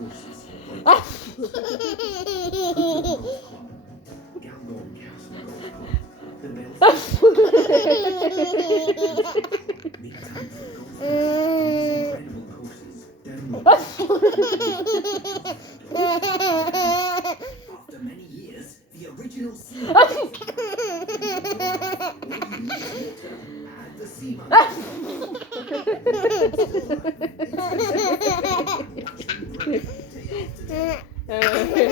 courses like Galgorm Castle Golf Club, the Belfield Big Time for Golf Club, these incredible courses, download after many years, the original sea and the sea Evet.